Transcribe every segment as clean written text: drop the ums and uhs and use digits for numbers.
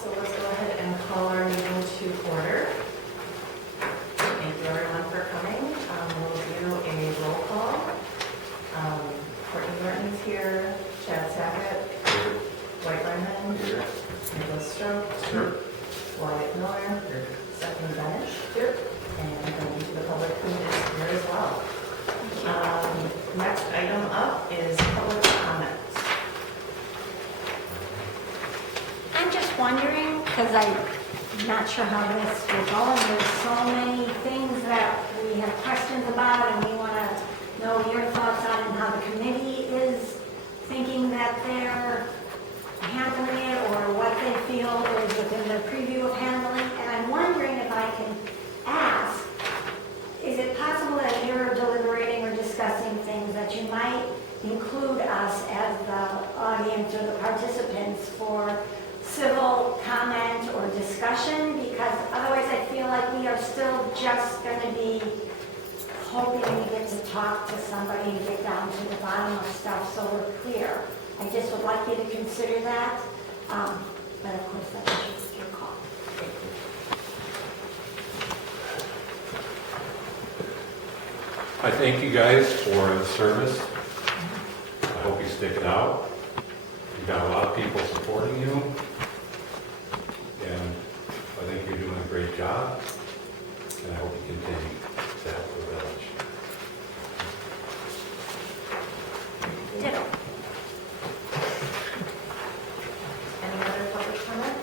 so let's go ahead and call our meeting to order. Thank you everyone for coming. We'll do a roll call. Courtney Martin's here, Chad Sackett, White Lyman, Nicholas Stroke, Wyatt Miller, Stephanie Benish, and thank you to the public who is here as well. Next item up is public comments. I'm just wondering, because I'm not sure how this will go, and there's so many things that we have questions about, and we want to know your thoughts on and how the committee is thinking that they're handling it, or what they feel is within their preview of handling. And I'm wondering if I can ask, is it possible that you're deliberating or discussing things that you might include us as the audience or the participants for civil comment or discussion? Because otherwise I feel like we are still just going to be hoping we get to talk to somebody and get down to the bottom of stuff so we're clear. I just would like you to consider that, but of course that's just your call. I thank you guys for the service. I hope you stick it out. You've got a lot of people supporting you, and I think you're doing a great job, and I hope you continue to help the village. Ditto. Any other public comment?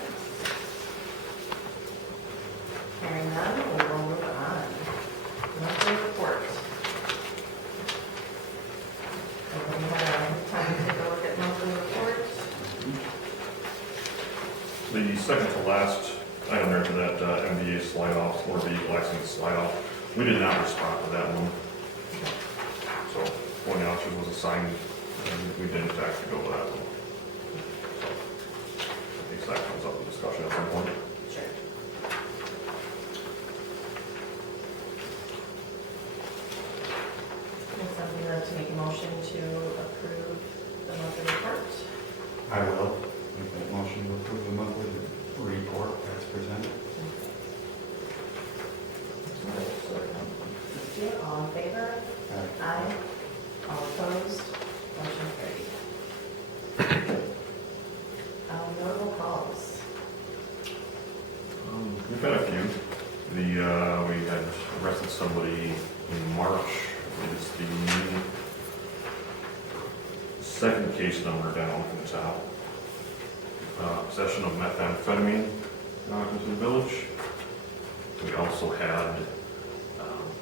Hearing none, we will move on. Monthly report. Everybody had time to take a look at monthly reports? The second to last item there to that MVA slide-off, or vehicle accident slide-off, we did not respond to that one. So one option was assigned, and we didn't actually go with that one. I think that comes up in discussion at some point. Sure. Would somebody like to make a motion to approve the monthly report? I will make that motion to approve the monthly report as presented. All in favor? Aye. All opposed? Motion carried. Notable calls. We've had a few. We had arrested somebody in March. It's the second case number down from the top. Possession of methamphetamine into the village. We also had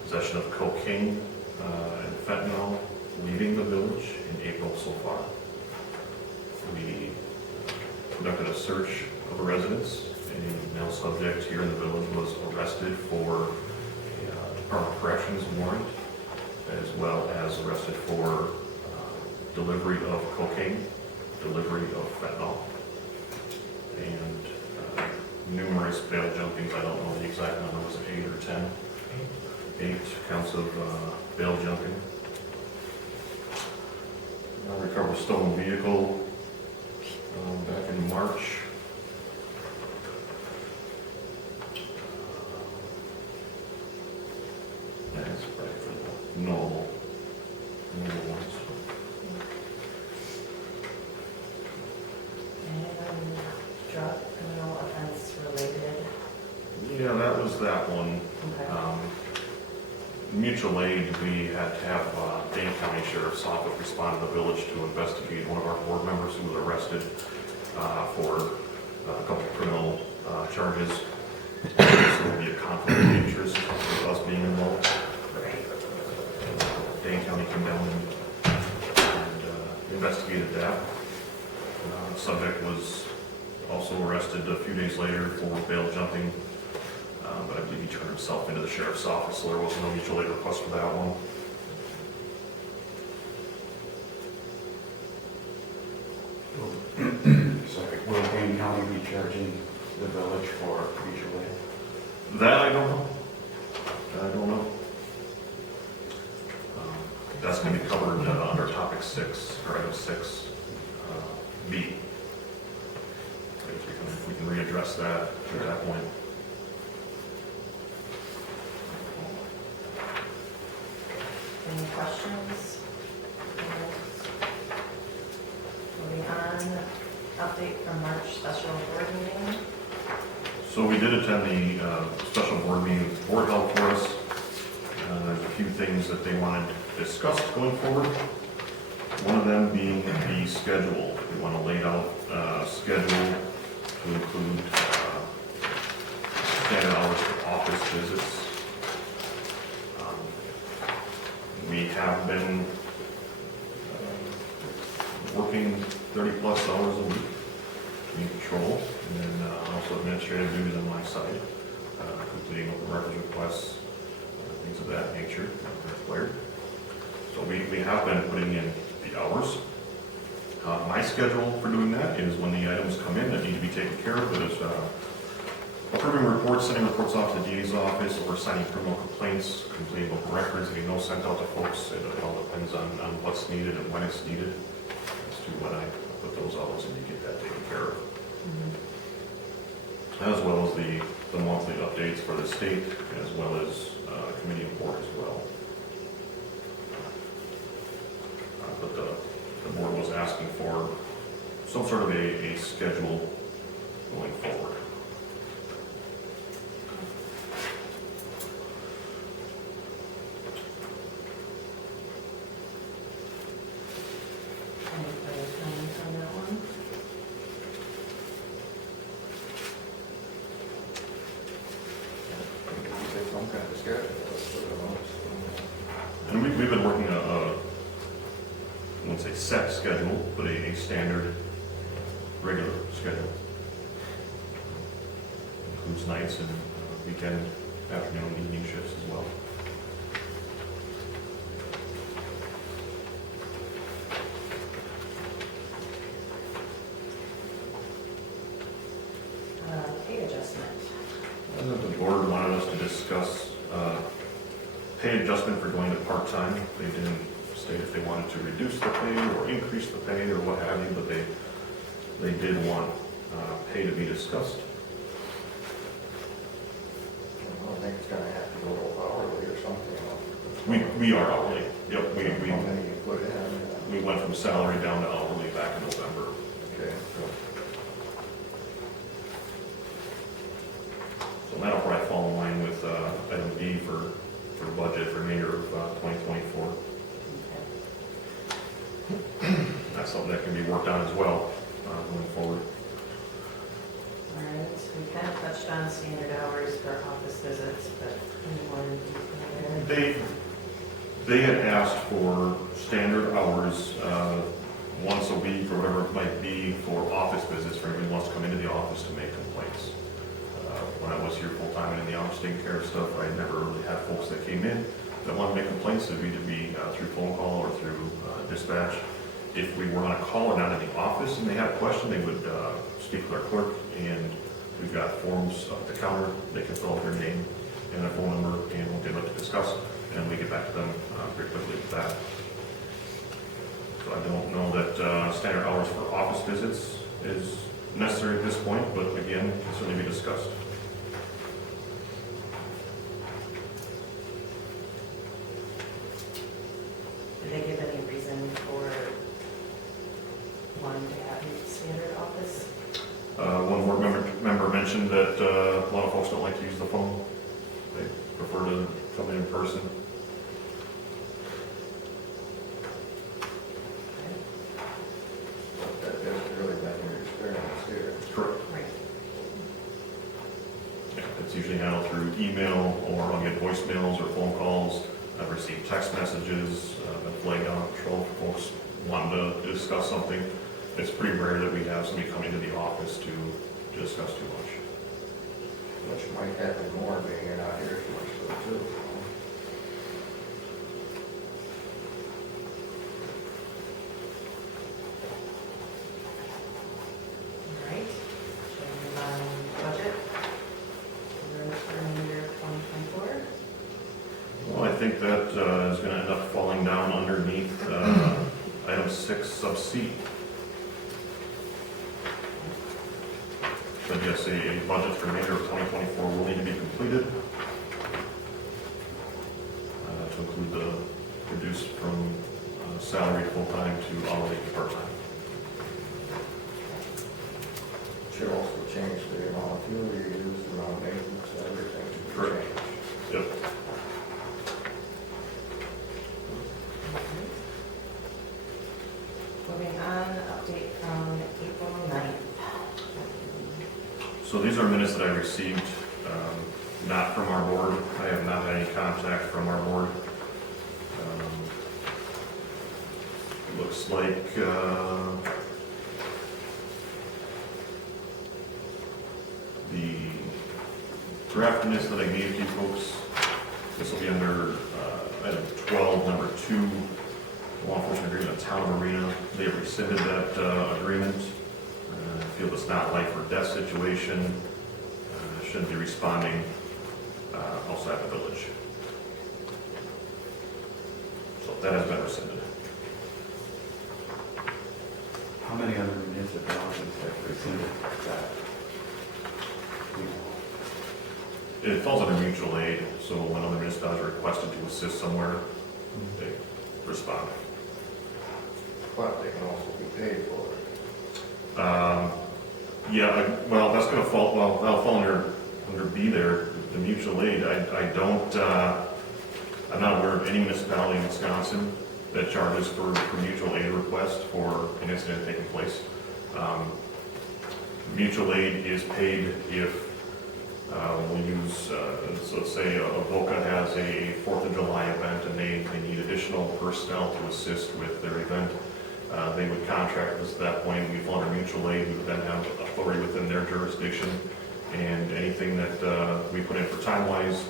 possession of cocaine and fentanyl leaving the village in April so far. We conducted a search of a residence. A male subject here in the village was arrested for a Department of Corrections warrant, as well as arrested for delivery of cocaine, delivery of fentanyl, and numerous bail jumpings. I don't know the exact number, was it 8 or 10? 8 counts of bail jumping. Recovered a stolen vehicle back in March. That's probably for the normal ones. And drug criminal offense related. Yeah, that was that one. Okay. Mutual aid, we had to have Dane County Sheriff's Office respond to the village to investigate one of our board members who was arrested for a couple of criminal charges. So it would be a conflict of interest with us being involved. Dane County came down and investigated that. The subject was also arrested a few days later for bail jumping. But I believe he turned himself into the sheriff's office, so there was no mutual aid request for that one. Sorry, will Wayne County be charging the village for mutual aid? That I don't know. That's going to be covered under topic 6, or item 6, B. We can readdress questions? Moving on, update from March special board meeting. So we did attend the special board meeting the board held for us. There's a few things that they wanted discussed going forward. One of them being the schedule. We want to lay out a schedule to include standard hours for office visits. We have been working 30-plus hours a week in control, and then also administrative duties on my side, completing open records requests, things of that nature that are required. So we have been putting in the hours. My schedule for doing that is when the items come in that need to be taken care of, whether it's approving reports, sending reports off to the DA's office, or signing criminal complaints, completing open records, getting those sent out to folks. It all depends on what's needed and when it's needed as to when I put those hours in to get that taken care of. As well as the monthly updates for the state, as well as committee and board as well. But the board was asking for some sort of a schedule going forward. Any further comments on that one? You say some kind of schedule, that's what I want. And we've been working I wouldn't say set schedule, but a standard, regular schedule. Includes nights and weekend, afternoon, and evening shifts as well. Pay adjustment. The board wanted us to discuss pay adjustment for going to part-time. They didn't state if they wanted to reduce the pay or increase the pay or what have you, but they did want pay to be discussed. I think it's gonna have to go to hourly or something. We are hourly. Yep, How many you put in? we went from salary down to hourly back in November. Okay. So that'll probably fall in line with item B for budget for remainder of 2024. That's something that can be worked on as well going forward. All right, we kind of touched on standard hours for office visits, but any more in detail? They had asked for standard hours once a week or whatever it might be for office visits for anyone who wants to come into the office to make complaints. When I was here full-time and in the office taking care of stuff, I never really had folks that came in that wanted to make complaints. It would either be through phone call or through dispatch. If we were on a call or not in the office and they had a question, they would speak with our clerk, and we've got forms at the counter. They can fill out their name and their phone number and what they'd like to discuss, and we get back to them very quickly with that. So I don't know that standard hours for office visits is necessary at this point, but again, can certainly be discussed. Did they give any reason for wanting to have standard office? One board member mentioned that a lot of folks don't like to use the phone. They prefer to come in person. That hasn't really been your experience here. Correct. Right. Yeah, it's usually handled through email, or I'll get voicemails or phone calls. I've received text messages, been flagged down on patrol for folks wanting to discuss something. It's pretty rare that we have somebody come into the office to discuss too much. Which might happen more being you're not here too much though too. All right. Shall we move on budget? For the remainder of 2024? Well, I think that is going to end up falling down underneath item 6 sub C. But yes, a budget for remainder of 2024 will need to be completed to include the reduced from salary full-time to hourly to part-time. Should also change the amount of fuel you use, the amount of maintenance, everything should be Correct. changed. Yep. Moving on, update from April 9th. So these are minutes that I received, not from our board. I have not had any contact from our board. It looks like, the draft minutes that I gave to you folks, this will be under, item 12, number 2, law enforcement agreement of town of Arena. They have rescinded that, agreement. Feel it's not life or death situation, shouldn't be responding outside the village. So that has been rescinded. How many other municipalities have rescinded that? You know, It falls under mutual aid, so when other municipalities are requested to assist somewhere, they respond. But they can also be paid for it. Well, that's gonna fall, that'll fall under B there, the mutual aid. I don't, I'm not aware of any municipality in Wisconsin that charges for mutual aid request for an incident taking place. Mutual aid is paid if, we use, so let's say a VOCA has a 4th of July event and they need additional personnel to assist with their event. They would contract us at that point. We fall under mutual aid. We would then have authority within their jurisdiction. And anything that we put in for time-wise,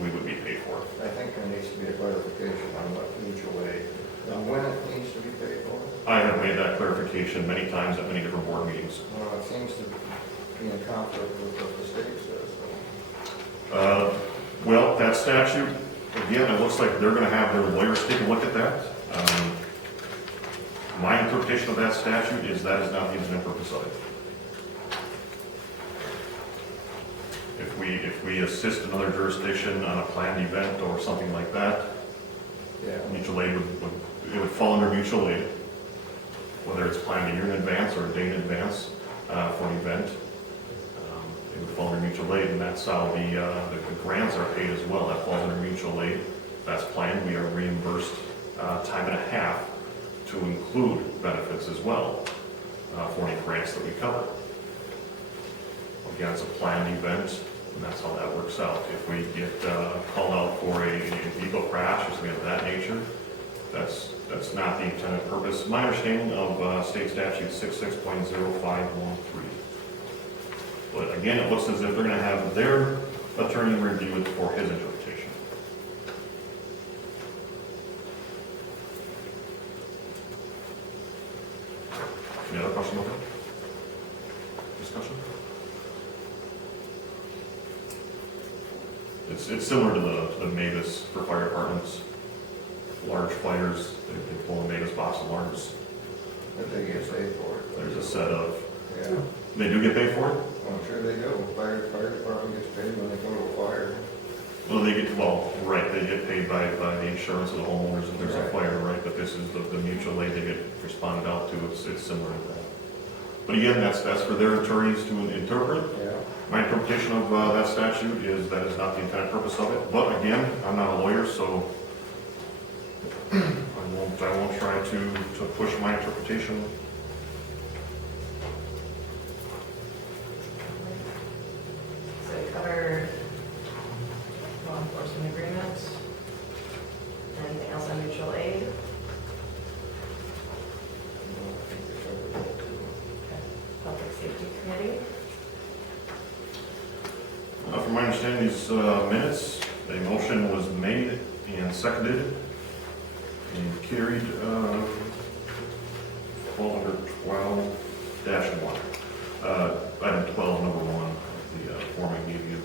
we would be paid for. I think there needs to be a clarification on what mutual aid, and when it needs to be paid for. I have made that clarification many times at many different board meetings. Well, it seems to be in conflict with what the state says, Well, that statute, again, it looks like they're going to have their lawyers take a look at that. My interpretation of that statute is that is not the intended purpose of it. If we assist another jurisdiction on a planned event or something like that, yeah. mutual aid would fall under mutual aid, whether it's planned a year in advance or a day in advance for an event. It would fall under mutual aid, and that's how the grants are paid as well. That falls under mutual aid. That's planned. We are reimbursed time and a half to include benefits as well for any grants that we cover. Again, it's a planned event, and that's how that works out. If we get called out for a vehicle crash or something of that nature, that's not the intended purpose. My understanding of state statute 66.0513. But again, it looks as if they're going to have their attorney review it for his interpretation. Any other questions about that? Discussion? It's similar to the Mavis for fire departments. Large fires, they pull a Mavis box alarms. But they get paid for it. There's a set of, Yeah, they do get paid for it? I'm sure they do. Fire department gets paid when they go to a fire. Well, they get paid by the insurance of the homeowners if there's a Right. fire, right? But this is the mutual aid they get responded out to, it's similar to that. But again, that's for their attorneys to interpret. Yeah. My interpretation of that statute is that is not the intended purpose of it. But again, I'm not a lawyer, so I won't try to push my interpretation. So we covered law enforcement agreements. Anything else on mutual aid? I think they covered that too. Public safety committee? From my understanding, these minutes, a motion was made and seconded and carried, fall under 12-1. Item 12, number 1, the form I gave you.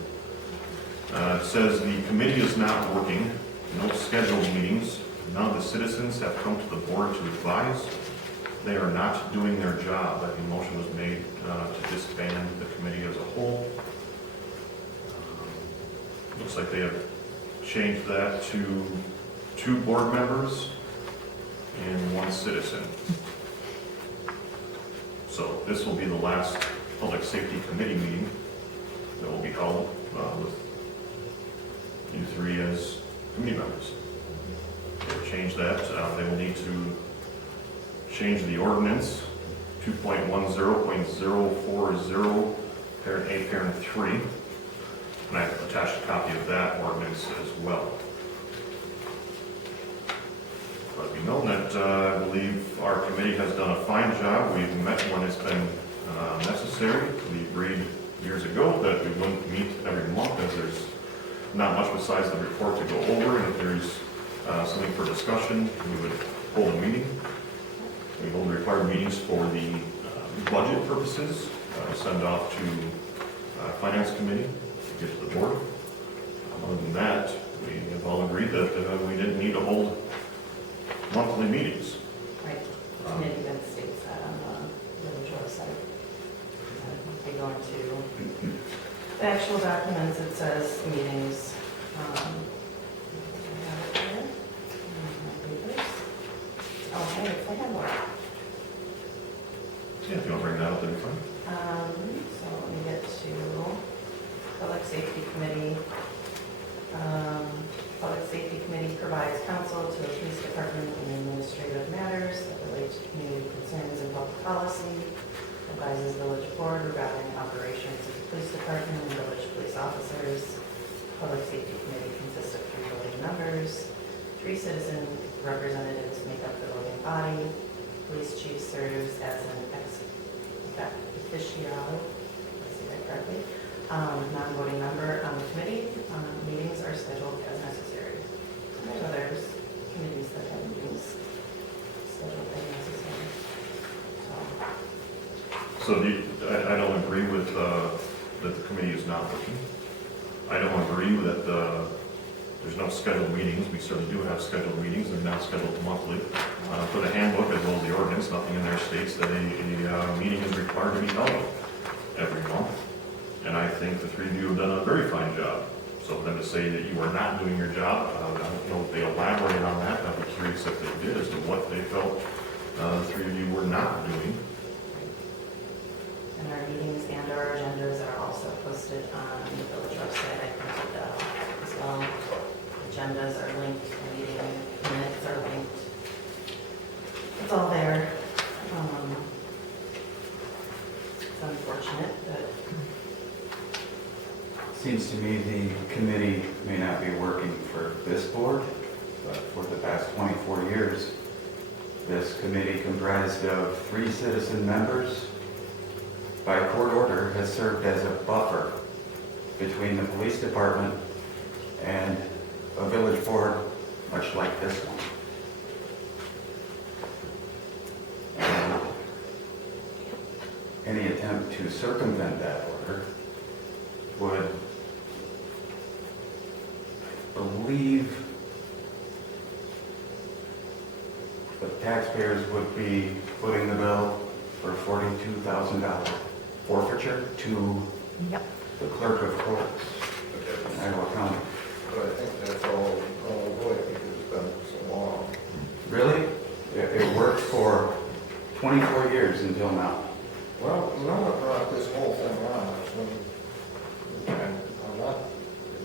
It says the committee is not working, no scheduled meetings, none of the citizens have come to the board to advise. They are not doing their job. A motion was made to disband the committee as a whole. Looks like they have changed that to 2 board members and 1 citizen. So this will be the last Public Safety Committee meeting that will be held with you 3 as committee members. To change that, they will need to change the ordinance 2.10.040, parent A, parent 3. And I've attached a copy of that ordinance as well. Let me know that I believe our committee has done a fine job. We've met when it's been necessary. We agreed years ago that we wouldn't meet every month as there's not much besides the report to go over. And if there's something for discussion, we would hold a meeting. We hold required meetings for the budget purposes, send off to Finance Committee, get to the board. Other than that, we have all agreed that we didn't need to hold monthly meetings. Right, committee then states that on the village website. If you go into the actual documents, it says meetings. I have it here. Okay, it's the handbook. Yeah, if you want to bring that up, that'd be fine. So let me get to Public Safety Committee. Public Safety Committee provides counsel to the police department in administrative matters that relate to community concerns and public policy, advises village board regarding operations of the police department and village police officers. Public Safety Committee consists of 3 voting members, 3 citizen representatives make up the voting body. Police chief serves as an ex officio, did I say that correctly, non-voting member on the committee. Meetings are scheduled as necessary. And there's others, committees that have meetings scheduled as necessary. So I don't agree with that the committee is not working. I don't agree that there's no scheduled meetings. We certainly do have scheduled meetings. They're not scheduled monthly. For the handbook as well as the ordinance, nothing in there states that a meeting is required to be held every month. And I think the 3 of you have done a very fine job. So for them to say that you are not doing your job, I don't know if they elaborated on that. I'd be curious if they did as to what they felt the 3 of you were not doing. And our meetings and our agendas are also posted on the village website. I printed that out as well. Agendas are linked, the meeting minutes are linked. It's all there. It's unfortunate, but Seems to me the committee may not be working for this board, but for the past 24 years, this committee comprised of 3 citizen members, by court order, has served as a buffer between the police department and a village board, much like this one. And any attempt to circumvent that order would, I believe, the taxpayers would be footing the bill for $42,000 forfeiture to the clerk of courts in Iowa County. But I think that's all away because it's been so long. Really? It worked for 24 years until now. Well, you know what brought this whole thing on was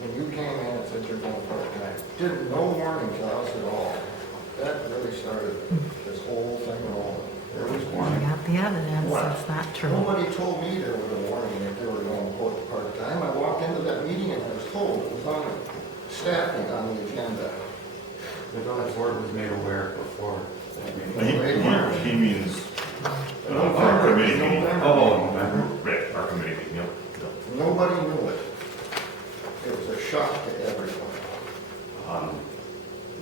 when you came in and said you're going part-time. Did no warning to us at all. That really started this whole thing rolling. There was We warning. got the evidence, What? that's not true. Nobody told me there was a warning that they were going part-time. I walked into that meeting and I was told it was on staffing on the agenda. The village board was made aware before that meeting. He means our committee meeting. Oh, November. Right, our committee meeting, yep. Nobody knew it. It was a shock to everyone.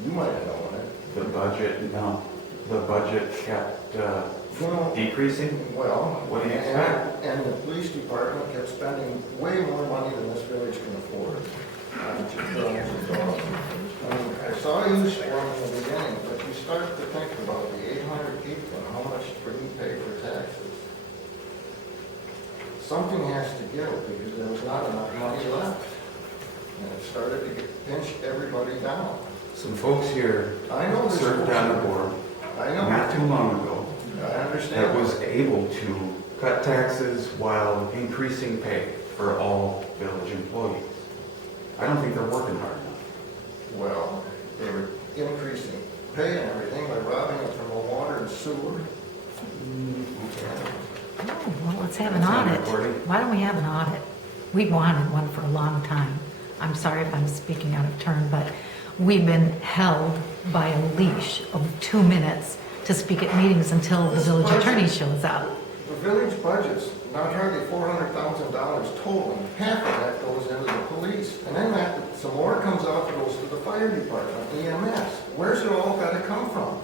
You might have known it. The budget kept Well, decreasing. Well, What do you expect? and the police department kept spending way more money than this village can afford. I saw you squirm in the beginning, but you start to think about the 800 people and how much we pay for taxes. Something has to give because there was not enough money left. And it started to pinch everybody down. some folks here I know this. served on the board I know. not too long ago I that understand. was able to cut taxes while increasing pay for all village employees. I don't think they're working hard enough. Well, they were increasing pay and everything by robbing it from the water and sewer. Oh, well, let's have an It's on audit. recording. Why don't we have an audit? We wanted one for a long time. I'm sorry if I'm speaking out of turn, but we've been held by a leash of 2 minutes to speak at meetings until the This village budget- attorney shows up. The village budget's not hardly $400,000 total, and half of that goes into the police. And then that, some more comes out that goes to the fire department, EMS. Where's it all gotta come from?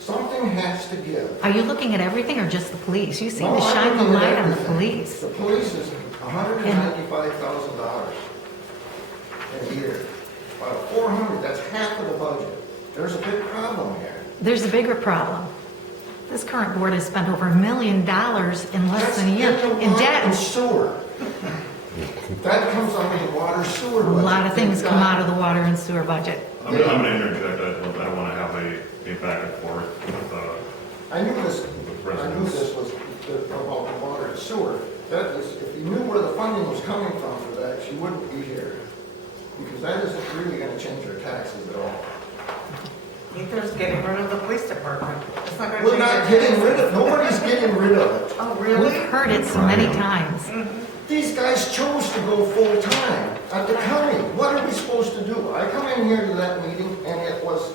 Something has to give. Are you looking at everything or just the police? You seem No, to I'm shine the looking at light on the everything. police. The police is $195,000 a year. About 400, that's half of the budget. There's a big problem here. There's a bigger problem. This current board has spent over $1 million in less than a year That's in the in water debt. and sewer. That comes out of the water sewer A budget. lot of things come out of the water and sewer budget. I'm gonna interject, I don't wanna have a back and forth with, I knew this, with I knew residents. this was about the water and sewer. That is, if you knew where the funding was coming from for that, you wouldn't be here. Because that isn't really gonna change our taxes at all. Neither's getting rid of the police department. It's not gonna We're change not our getting taxes. rid of, nobody's getting rid of it. Oh, We've really? heard it so many times. These guys chose to go full-time at the county. What are we supposed to do? I come in here to that meeting and it was,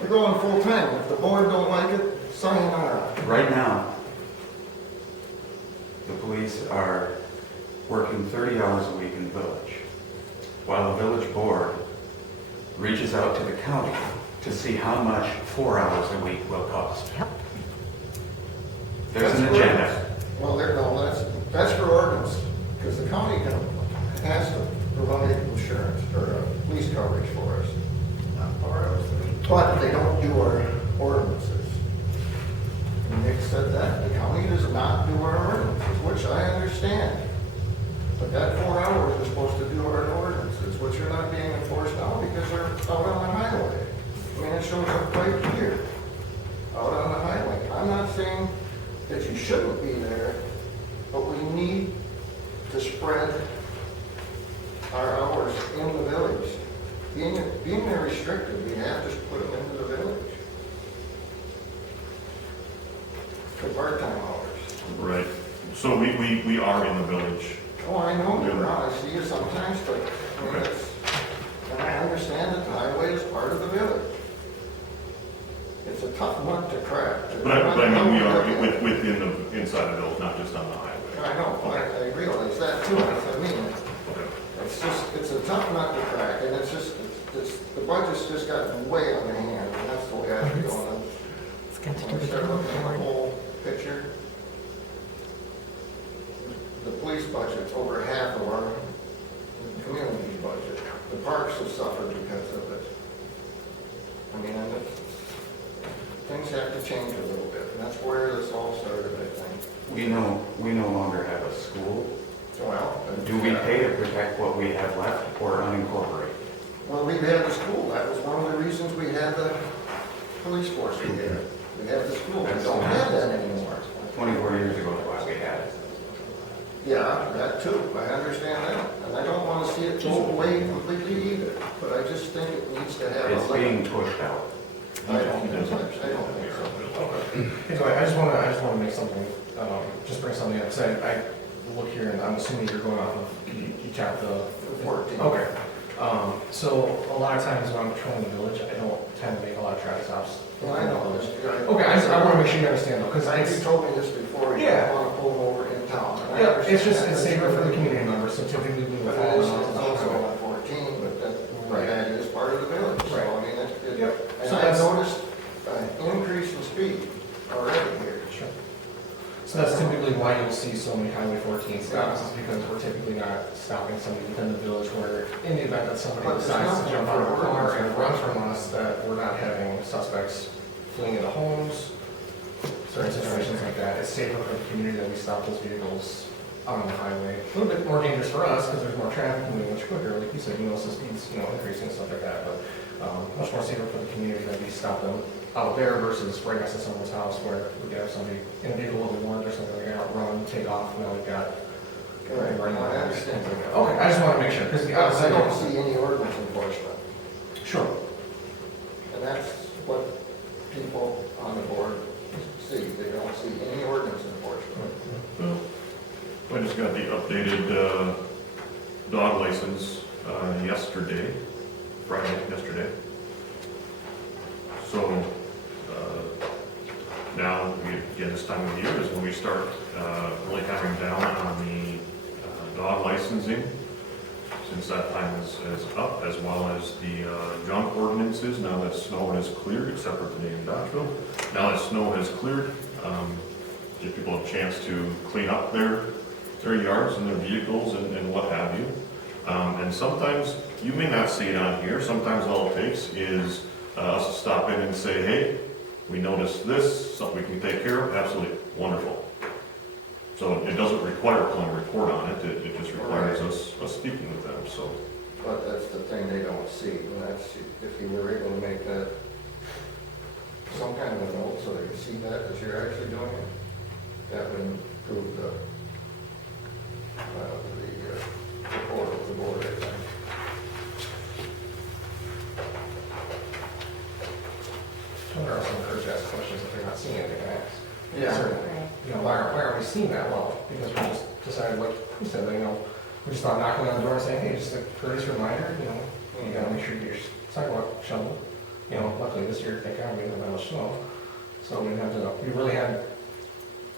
we're going full-time. If the board don't like it, sayonara. Right now, the police are working 30 hours a week in the village, while the village board reaches out to the county to see how much 4 hours a week will cost. Yep. There's an That's for- agenda. Well, that's for ordinance, because the county has to provide insurance or police coverage for us. But they don't do our ordinances. And Nick said that, the county does not do our ordinances, which I understand. But that 4 hours is supposed to do our ordinances, which are not being enforced now because they're out on the highway. I mean, it shows up right here, out on the highway. I'm not saying that you shouldn't be there, but we need to spread our hours in the village. Being there restricted, we have to put them into the village. For part-time hours. Right, so we are in the village. Oh, I know you're out, I see you sometimes, but, I mean, it's, and I understand that the highway is part of the village. It's a tough nut to crack. But I mean, we are within the, inside the village, not just on the highway. I know, I realize that too, I mean, Okay. it's just, it's a tough nut to crack, and it's just, the budget's just gotten way out of hand, and that's the way I feel. And It's got to do when we with start the looking at the board. whole picture, the police budget's over half of our community budget. The parks have suffered because of it. I mean, and things have to change a little bit, and that's where this all started, I think. We no longer have a school. Well, Do we pay to protect what we have left or unincorporate? Well, we had the school. That was one of the reasons we had the police force we had. We had the school. We don't have that anymore. 24 years ago, that's why we had it. Yeah, that too. I understand that. And I don't want to see it go away completely either. But I just think it needs to have It's a limit. being pushed out. I don't think so. Anyway, I just want to make something, just bring something up. So I look here and I'm assuming you're going off of, you tapped the. 14. Okay. So a lot of times when I'm patrolling the village, I don't tend to make a lot of traffic stops. Well, I know this. Okay, I want to make sure you understand though, because I think you it's, told me this before. You Yeah. don't want to pull over in town. And I yeah, it's understand just, that. it's safer for the community members, so typically we But will it is, follow it's the also highway. on 14, but that, Right. that is part of the village. So, Right. I mean, Yep. and So I that's- noticed an increase in speed already here. Sure. So that's typically why you'll see so many Highway 14 stops, is because we're typically not stopping somebody within the village where, in the event that somebody But there's decides to nothing jump out of a for car ordinance. and run from us, that we're not having suspects fleeing into homes, certain situations like that. It's safer for the community that we stop those vehicles on the highway. A little bit more dangerous for us because there's more traffic moving much quicker, like you said, you know, so speeds, increasing and stuff like that. But much more safer for the community that we stop them out there versus right next to someone's house where we could have somebody in a vehicle with a warrant or something like that, run, take off, now we've got. Right, I understand. Okay, I just want to make sure, because I don't see any ordinance enforcement, Sure. and that's what people on the board see. They don't see any ordinance enforcement. I just got the updated dog license yesterday, Friday, yesterday. So now, again, this time of year is when we start really coming down on the dog licensing, since that time is up, as well as the junk ordinances, now that snow has cleared, except for today in Dodgeville. Now that snow has cleared, give people a chance to clean up their yards and their vehicles and what have you. And sometimes, you may not see it on here, sometimes all it takes is us to stop in and say, hey, we noticed this, something we can take care of, absolutely wonderful. So it doesn't require pulling a report on it, it just requires us speaking with them, so. But that's the thing they don't see, and that's, if you were able to make that some kind of a note so they can see that you're actually doing it, that would improve the report of the board, I think. There are some encouraged to ask questions if they're not seeing it, they can ask. Yeah. Certainly. Right. You know, why aren't we seeing that? Well, because we just decided, like you said, you know, we just thought knocking on the door and saying, hey, just a courteous reminder, you know, you gotta make sure your sidewalk shoveled. You know, luckily this year, thank God, we didn't have that much snow. So we didn't have to, we really had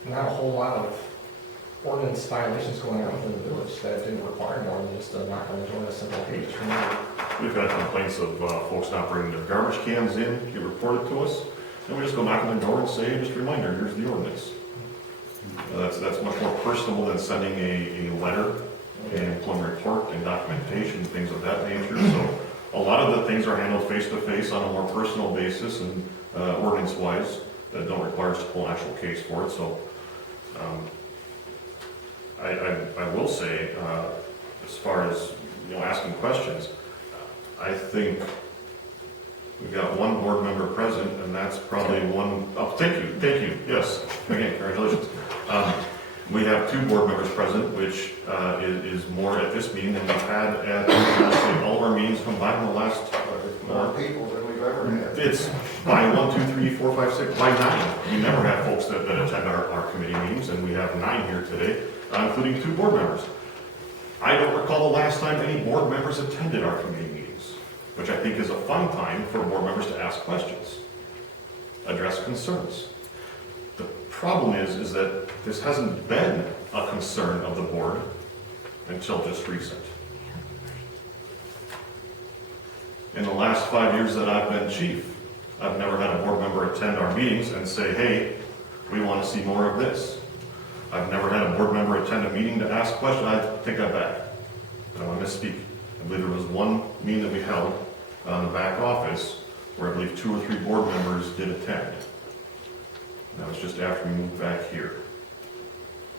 not a whole lot of ordinance violations going on within the village that didn't require more than just a knock on the door and a simple, hey, just remember. We've had complaints of folks not bringing their garbage cans in, get reported to us, and we just go knock on the door and say, just a reminder, here's the ordinance. That's much more personal than sending a letter, an employment report, and documentation, things of that nature. So a lot of the things are handled face-to-face on a more personal basis and ordinance-wise that don't require us to pull an actual case for it. So I will say, as far as asking questions, I think we've got one board member present, and that's probably one. Oh, thank you, yes, again, congratulations. We have 2 board members present, which is more at this meeting than we've had at all of our meetings combined in the last. More people than we've ever had. It's by 1, 2, 3, 4, 5, 6, by 9. We never have folks that attend our committee meetings, and we have 9 here today, including 2 board members. I don't recall the last time any board members attended our committee meetings, which I think is a fun time for board members to ask questions, address concerns. The problem is that this hasn't been a concern of the board until just recent. In the last 5 years that I've been chief, I've never had a board member attend our meetings and say, hey, we want to see more of this. I've never had a board member attend a meeting to ask questions. I take that back. I don't want to misspeak. I believe there was one meeting that we held in the back office where I believe 2 or 3 board members did attend. And that was just after we moved back here.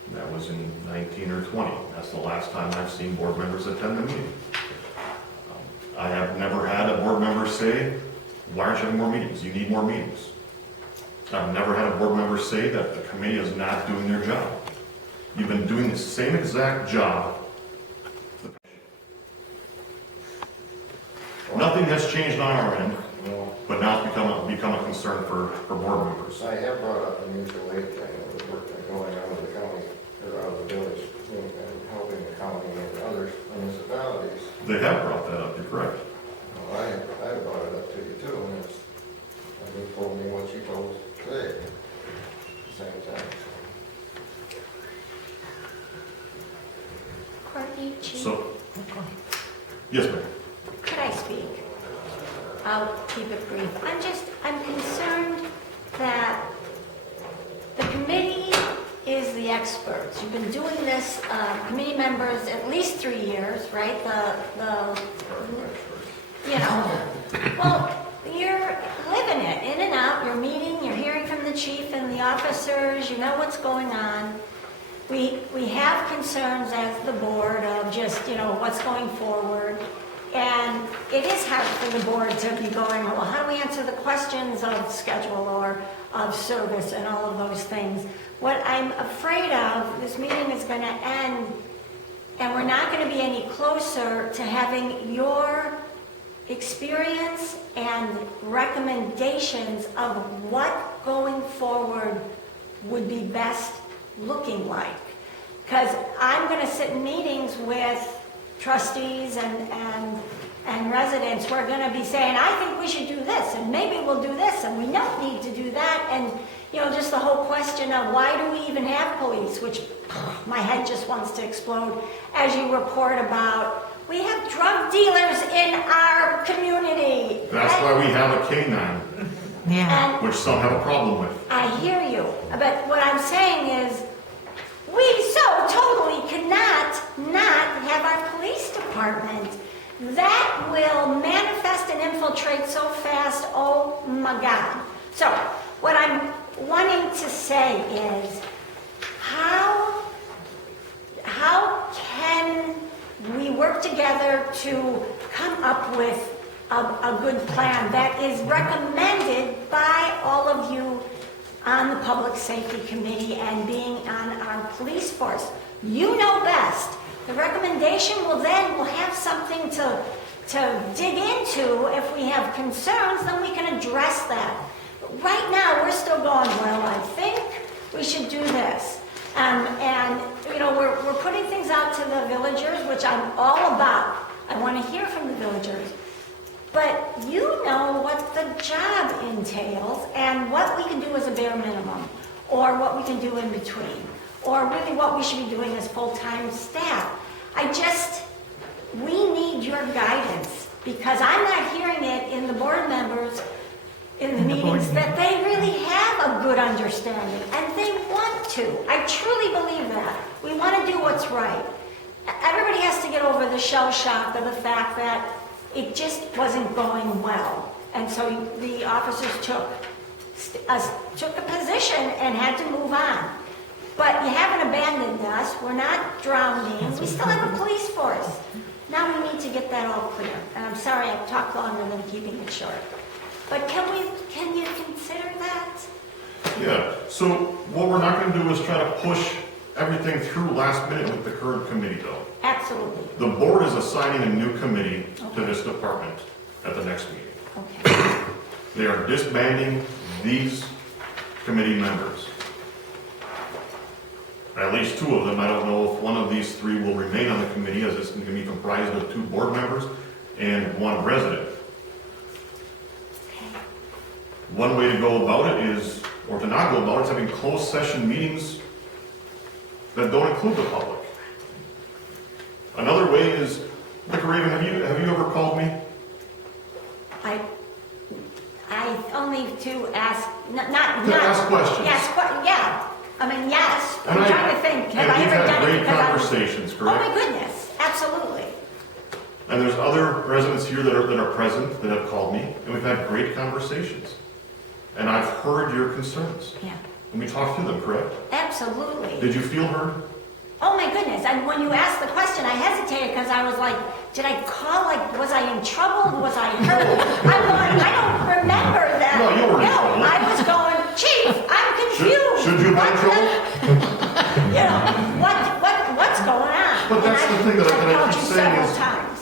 And that was in 19 or 20. That's the last time I've seen board members attend the meeting. I have never had a board member say, why aren't you having more meetings? You need more meetings. I've never had a board member say that the committee is not doing their job. You've been doing the same exact job. Nothing has changed on our end, but now it's become a concern for board members. I have brought up the mutual aid thing that was going on with the county, or out of the village, and helping the county and other municipalities. They have brought that up, you're correct. Well, I brought it up to you too, and you told me what you told today, at the same time. Courtney, Chief, So, yes, ma'am. could I speak? I'll keep it brief. I'm concerned that the committee is the experts. You've been doing this, committee members, at least 3 years, right? Well, you're living it, in and out, you're meeting, you're hearing from the chief and the officers, you know what's going on. We have concerns as the board of just, what's going forward. And it is hard for the board to be going, well, how do we answer the questions of schedule or of service and all of those things? What I'm afraid of, this meeting is going to end, and we're not going to be any closer to having your experience and recommendations of what going forward would be best looking like. Because I'm going to sit in meetings with trustees and residents who are going to be saying, I think we should do this, and maybe we'll do this, and we don't need to do that. And, you know, just the whole question of why do we even have police, which my head just wants to explode as you report about, we have drug dealers in our community. That's why we have a canine, Yeah. And which some have a problem with. I hear you, but what I'm saying is, we so totally cannot not have our police department. That will manifest and infiltrate so fast, oh my God. So, what I'm wanting to say is, how can we work together to come up with a good plan that is recommended by all of you on the Public Safety Committee and being on our police force? You know best. The recommendation will have something to dig into. If we have concerns, then we can address that. But right now, we're still going, well, I think we should do this. And you know, we're putting things out to the villagers, which I'm all about. I want to hear from the villagers. But you know what the job entails and what we can do as a bare minimum, or what we can do in between, or really what we should be doing as full-time staff. We need your guidance, because I'm not hearing it in the board members, in the meetings, that they really have a good understanding, and they want to. I truly believe that. We want to do what's right. Everybody has to get over the shell shock of the fact that it just wasn't going well. And so the officers took a position and had to move on. But you haven't abandoned us. We're not drowning. We still have a police force. Now we need to get that all clear. And I'm sorry I've talked longer than keeping it short. But can you consider that? Yeah, so what we're not gonna do is try to push everything through last minute with the current committee though. Absolutely. The board is assigning a new committee to this department at the next meeting. Okay. They are disbanding these committee members. At least two of them. I don't know if one of these three will remain on the committee, as it's going to be comprised of 2 board members and 1 resident. Okay. One way to go about it is, or to not go about it, is having closed session meetings that don't include the public. Another way is, Rick Raven, have you ever called me? I only to ask, not. Ask questions. Yes, yeah. I mean, yes. I'm And trying to think. Have I we've ever had done it great because I was... conversations, Oh correct? my goodness, absolutely. And there's other residents here that are present that have called me, and we've had great conversations. And I've heard your concerns. Yeah, And we talked through them, correct? absolutely. Did you feel heard? Oh my goodness, and when you asked the question, I hesitated because I was like, did I call, like, was I in trouble? Was I hurt? I'm going, I don't remember that. No, you weren't in trouble. I was going, Chief, I'm confused. Should you have been in trouble? You know, what's going on? But that's And the thing that I called keep you saying several is- times.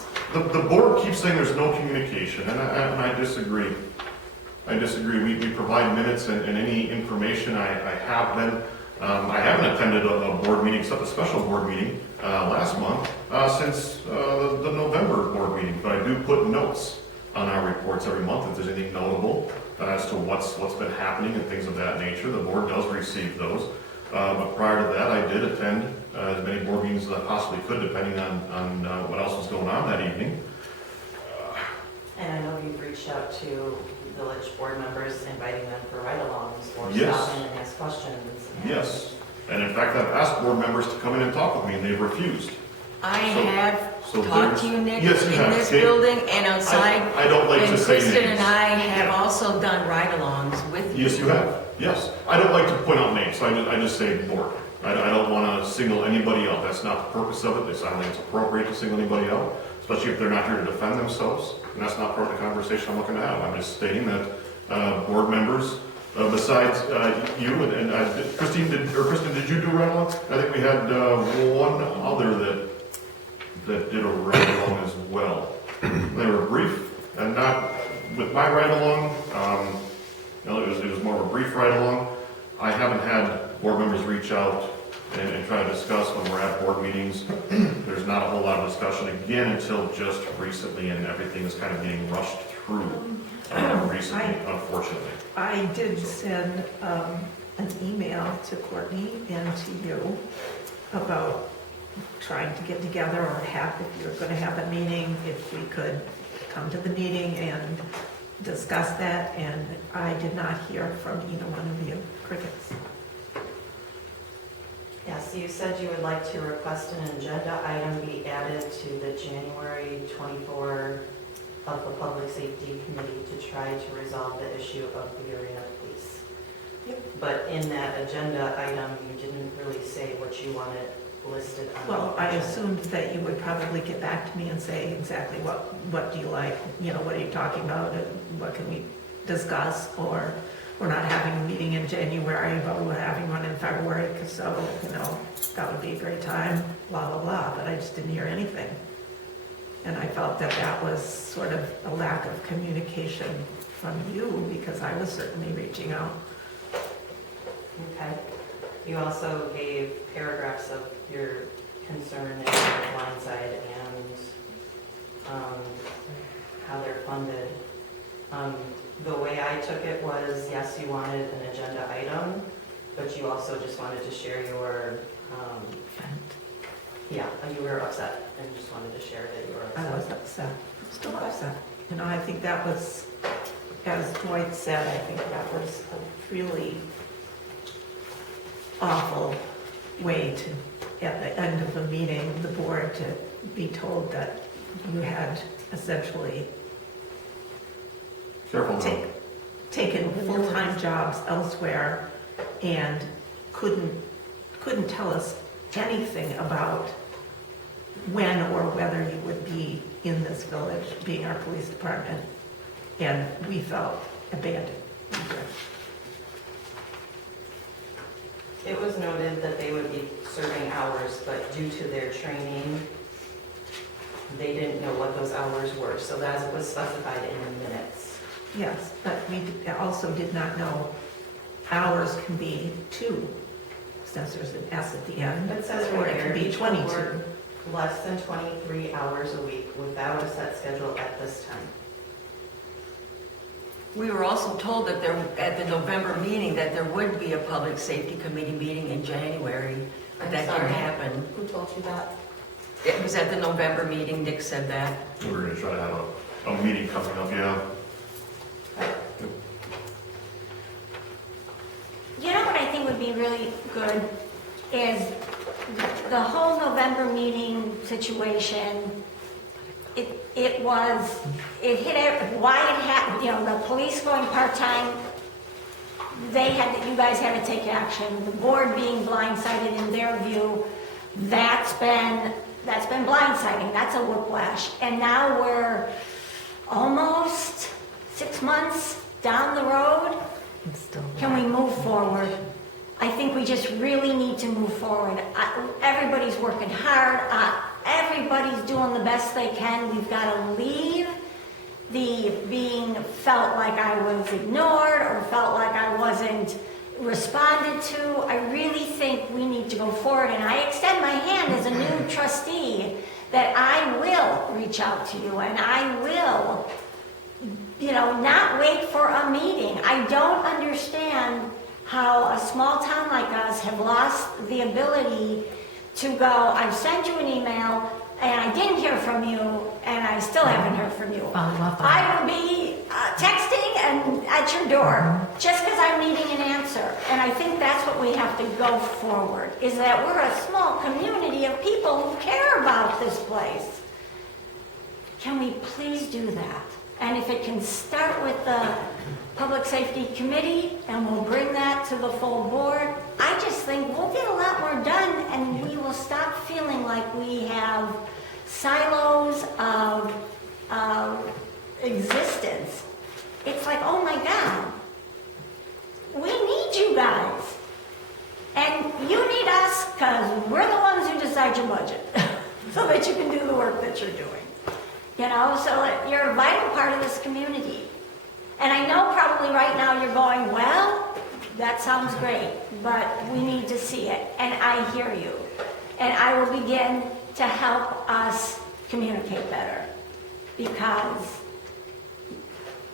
The board keeps saying there's no communication, and I disagree. I disagree. We provide minutes and any information. I haven't attended a board meeting, except a special board meeting last month, since the November board meeting. But I do put notes on our reports every month if there's anything notable as to what's been happening and things of that nature. The board does receive those. But prior to that, I did attend as many board meetings as I possibly could, depending on what else was going on that evening. And I know you've reached out to village board members, inviting them for ride-alongs or Yes. stop in and ask questions. Yes, and in fact, I've asked board members to come in and talk with me, and they've refused. I So- have so talked to you, there's- Nick, Yes, you in have. this Okay. building and outside. I don't like to And say Kristen names. and I have Yeah. also done ride-alongs with you. Yes, you have, yes. I don't like to point out names, so I just say board. I don't want to single anybody out, that's not the purpose of it. I don't think it's appropriate to single anybody out. especially if they're not here to defend themselves. And that's not part of the conversation I'm looking to have. I'm just stating that board members, besides you and Kristen, did you do ride-along? I think we had one other that did a ride-along as well. They were brief and not with my ride-along. It was more of a brief ride-along. I haven't had board members reach out and try to discuss when we're at board meetings. There's not a whole lot of discussion again until just recently, and everything is kind of being rushed through recently, unfortunately. I did send an email to Courtney and to you about trying to get together, or if you're going to have a meeting, if we could come to the meeting and discuss that, and I did not hear from either one of you. Crickets. Yes, you said you would like to request an agenda item be added to the January 24 of the Public Safety Committee to try to resolve the issue of the arena police. Yep. But in that agenda item, you didn't really say what you wanted listed on Well, the I agenda. assumed that you would probably get back to me and say exactly what do you like, what are you talking about, and what can we discuss, or we're not having a meeting in January, but we're having one in February, so, that would be a great time, blah, blah, blah, but I just didn't hear anything. And I felt that that was sort of a lack of communication from you, because I was certainly reaching out. Okay. You also gave paragraphs of your concern and your blind side and how they're funded. The way I took it was, yes, you wanted an agenda item, but you also just wanted to share your, you were upset and just wanted to share that you were upset. I was upset, still upset. I think that was, as Dwight said, I think that was a really awful way to, at the end of a meeting, the board to be told that you had essentially Careful now. taken full-time jobs elsewhere and couldn't tell us anything about when or whether you would be in this village, being our police department, and we felt abandoned. It was noted that they would be serving hours, but due to their training, they didn't know what those hours were, so that was specified in the minutes. Yes, but we also did not know hours can be 2, since there's an S at the end. It says or right it there, can be each 22. will work less than 23 hours a week without a set schedule at this time. We were also told that at the November meeting, that there would be a public safety committee meeting in January, but that didn't happen. Who told you that? It was at the November meeting, Nick said that. We were gonna try to have a meeting coming up, yeah. You know what I think would be really good is the whole November meeting situation. It hit why it happened, the police going part-time, you guys had to take action. The board being blindsided in their view, that's been blindsiding, that's a whiplash. And now we're almost 6 months down the road. Can we move forward? I think we just really need to move forward. Everybody's working hard. Everybody's doing the best they can. We've got to leave the being felt like I was ignored or felt like I wasn't responded to. I really think we need to go forward, and I extend my hand as a new trustee that I will reach out to you, and I will, not wait for a meeting. I don't understand how a small town like us have lost the ability to go, I've sent you an email, and I didn't hear from you, and I still haven't heard from you. I will be texting and at your door just because I'm needing an answer. And I think that's what we have to go forward, is that we're a small community of people who care about this place. Can we please do that? And if it can start with the Public Safety Committee, and we'll bring that to the full board, I just think we'll get a lot more done, and we will stop feeling like we have silos of existence, it's like, oh my God, we need you guys. And you need us because we're the ones who decide your budget so that you can do the work that you're doing. You know, so that you're a vital part of this community. And I know probably right now you're going, well, that sounds great, but we need to see it. And I hear you. And I will begin to help us communicate better. Because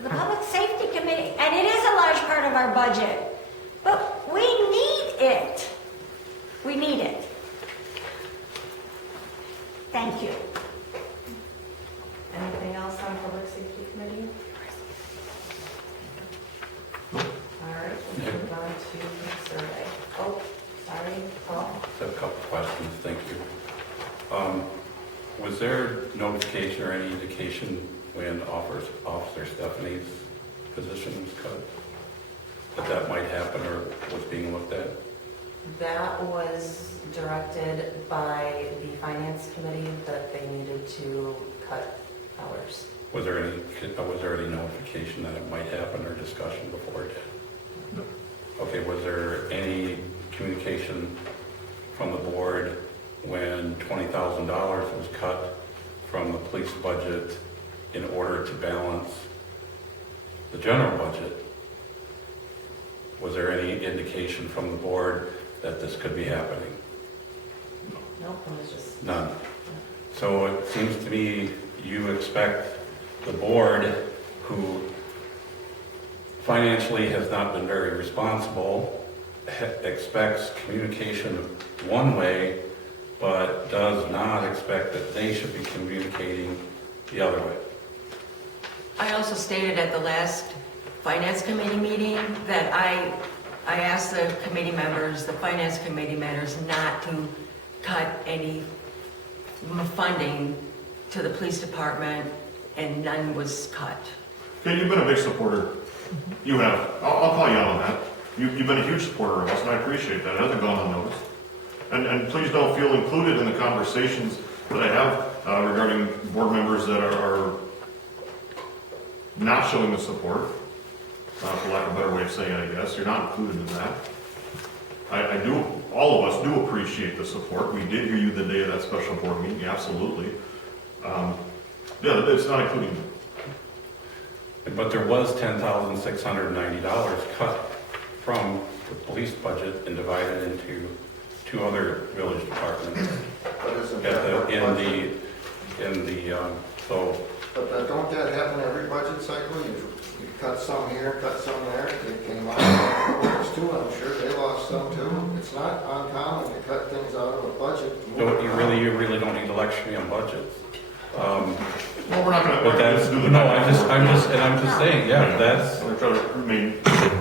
the Public Safety Committee, and it is a large part of our budget, but we need it. We need it. Thank you. Anything else on Public Safety Committee? All right, we'll move on to the survey. Oh, sorry, Paul. Just have a couple questions, thank you. Was there notification or any indication when Officer Stephanie's position was cut? That might happen or was being looked at? That was directed by the Finance Committee that they needed to cut hours. Was there any notification that it might happen or discussion before it did? No. Okay, was there any communication from the board when $20,000 was cut from the police budget in order to balance the general budget? Was there any indication from the board that this could be happening? Nope, it was just. None. So it seems to me you expect the board, who financially has not been very responsible, expects communication one way, but does not expect that they should be communicating the other way. I also stated at the last Finance Committee meeting that I asked the committee members, the Finance Committee members, not to cut any funding to the police department, and none was cut. Okay, you've been a big supporter. You have. I'll call you out on that. You've been a huge supporter of us, and I appreciate that. It hasn't gone unnoticed. And please don't feel included in the conversations that I have regarding board members that are not showing the support, for lack of a better way of saying it, I guess. You're not included in that. I do, all of us do appreciate the support. We did hear you the day of that special board meeting, absolutely. Yeah, it's not including them. But there was $10,690 cut from the police budget and divided into two other village departments. But isn't At that the, what so But don't that happen every budget cycle? You cut some here, cut some there, it came out of works too, I'm sure they lost some too. It's not uncommon to cut things out of a budget. you really don't need to lecture me on budgets. Well, we're not gonna. But that's, do the no, back and forth. I'm just saying, yeah, that's, We're trying to remain.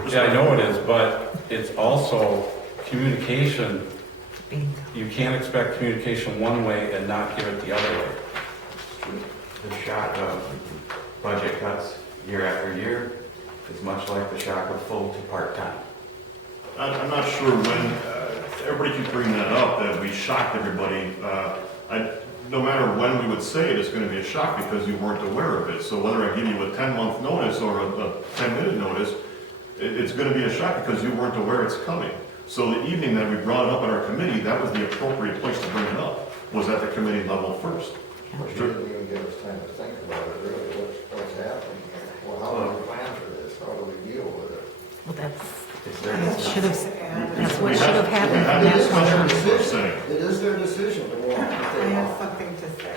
yeah, I know it is, but it's also communication. You can't expect communication one way and not give it the other way. The shock of budget cuts year after year is much like the shock of full to part-time. I'm not sure when, everybody keeps bringing that up, that we shocked everybody. No matter when we would say it, it's going to be a shock because you weren't aware of it. So whether I give you a 10-month notice or a 10-minute notice, it's going to be a shock because you weren't aware it's coming. So the evening that we brought it up in our committee, that was the appropriate place to bring it up, was at the committee level first. Which didn't even give us time to think about it, really, what's happening here. Well, how do we plan for this? How do we deal with it? Well, Is there- that's what should have happened. We had It this is their discussion, we're decision. saying. It is their decision to walk. I have something to say.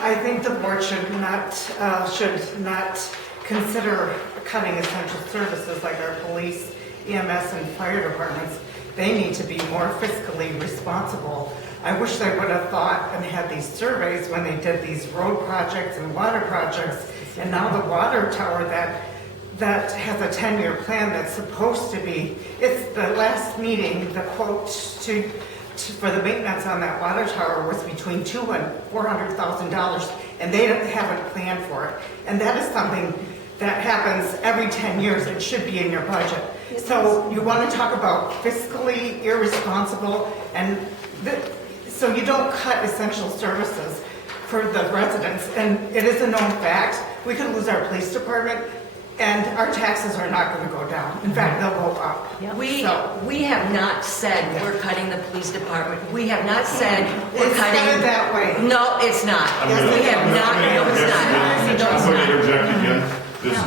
I think the board should not consider cutting essential services like our police, EMS, and fire departments. They need to be more fiscally responsible. I wish they would have thought and had these surveys when they did these road projects and water projects. And now the water tower that has a 10-year plan that's supposed to be, it's the last meeting, the quote for the maintenance on that water tower was between $200,000 and $400,000, and they haven't planned for it. And that is something that happens every 10 years. It should be in your budget. So you want to talk about fiscally irresponsible, and so you don't cut essential services for the residents, and it is a known fact, we could lose our police department, and our taxes are not gonna go down. In fact, they'll go up. So, We have not said we're cutting the police department. We have not said we're it's cutting. better that way. No, it's not. We have not, no, it's not. No, it's I'm going to not. interject again.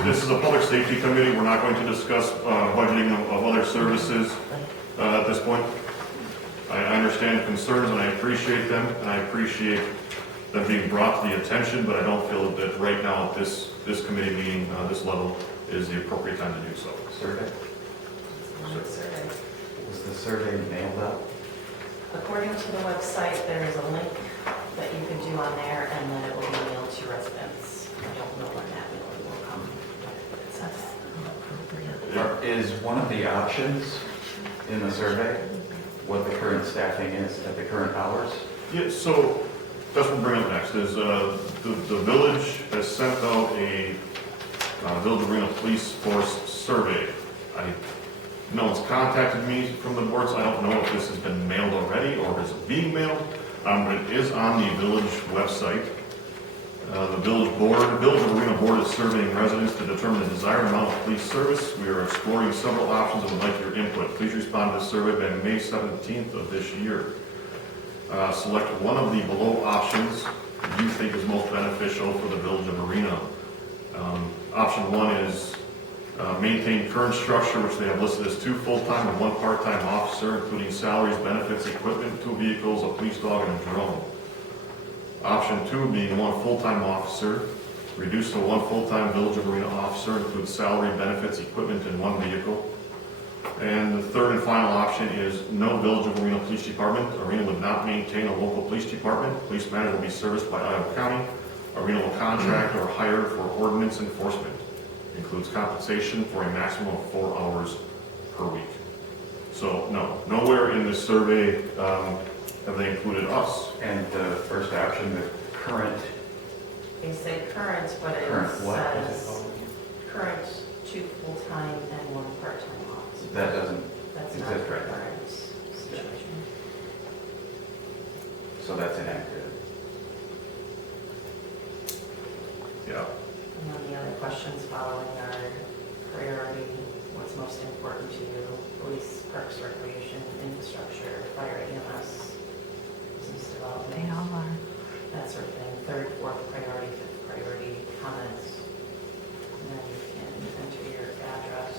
This is a public safety committee. We're not going to discuss budgeting of other services at this point. I understand concerns and I appreciate them, and I appreciate them being brought to the attention, but I don't feel that right now at this committee meeting, this level, is the appropriate time to do so. Survey? Survey. Was the survey mailed out? According to the website, there is a link that you can do on there, and then it will be mailed to residents. I don't know when that mailing will come. That's Is one of the options in the survey what the current staffing is at the current hours? Yeah, so that's what we'll bring up next, is the village has sent out a Village Arena Police Force survey. No one's contacted me from the board, so I don't know if this has been mailed already or is it being mailed, but it is on the village website. The Village Arena Board is surveying residents to determine the desired amount of police service. We are exploring several options and would like your input. Please respond to the survey by May 17th of this year. Select one of the below options you think is most beneficial for the Village of Arena. Option one is maintain current structure, which they have listed as 2 full-time and 1 part-time officer, including salaries, benefits, equipment, 2 vehicles, a police dog, and a drone. Option 2 being 1 full-time officer, reduce to 1 full-time Village of Arena officer, includes salary, benefits, equipment, and 1 vehicle. And the third and final option is no Village of Arena Police Department. Arena would not maintain a local police department. Police matters will be serviced by Iowa County. Arena will contract or hire for ordinance enforcement. Includes compensation for a maximum of 4 hours per week. So no, nowhere in this survey have they included us. And the first option, the current, They say current, but it current what is it says called? current 2 full-time and 1 part-time officer. That doesn't That's not exist the right now. current situation. So that's inaccurate. Yeah. And then the other questions following are priority, what's most important to you, police, parks, recreation, infrastructure, fire, EMS, business They development, all are. that sort of thing. 3rd, 4th priority, 5th priority, comments. And then you can enter your address.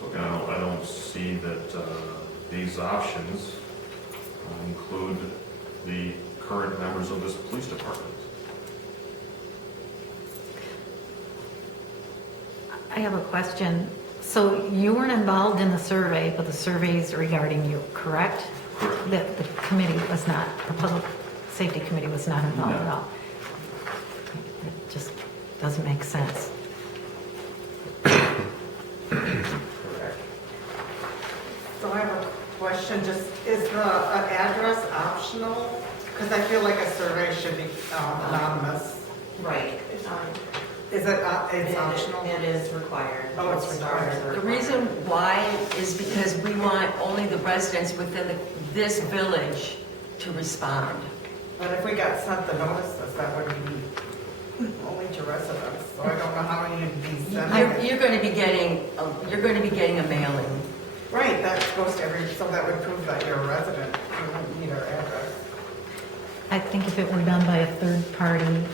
So again, I don't see that these options include the current members of this police department. I have a question. So you weren't involved in the survey, but the surveys regarding you, correct? Correct. The committee was not, the public safety committee was not involved at No. all. It just doesn't make sense. Correct. So I have a question, just, is the address optional? Because I feel like a survey should be anonymous. Right. Is it, it's optional? It is required. Oh, it's Stars required. are The reason why is because we want only the residents within this village to respond. But if we got sent the notices, that would be only to residents, so I don't know how many would be sent. You're going to be getting a mailing. Right, that goes to every, so that would prove that you're a resident, you wouldn't need our address. I think if it were done by a third party,